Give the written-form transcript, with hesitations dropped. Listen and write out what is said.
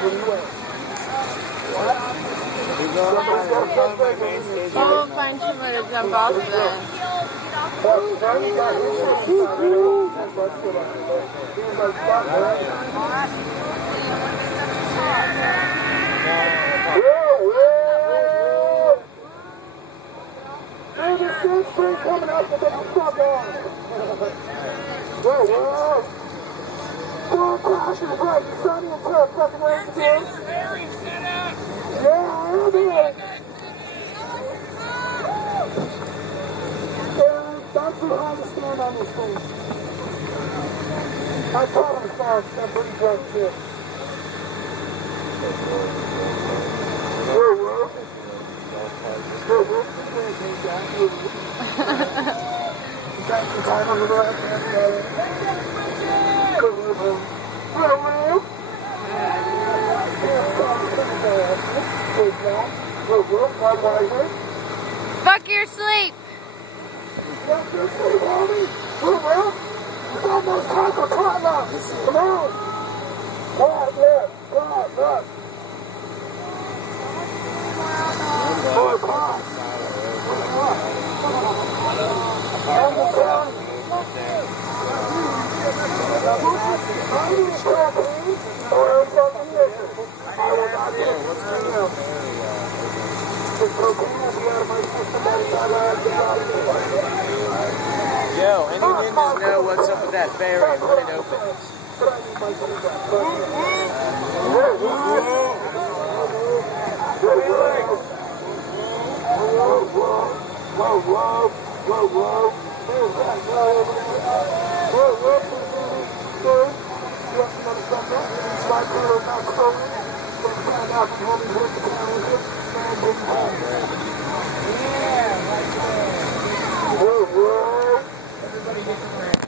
We'll find somewhere to jump off then. Coming up with a truck on. Whoa, whoa. Whoa, crash is right. The sun is up. Fucking right again. Yeah, I'll do it. Not too hard to stand on this thing. I told him so. I'm pretty drunk too. Whoa, whoa. Whoa, whoa. Fuck your sleep. Fuck your sleep, homie. It's almost time for potluck. Come on. Look. Oh, God. Yo, any ninjas know what's up with that ferry and when it opens? Everybody gets a friend.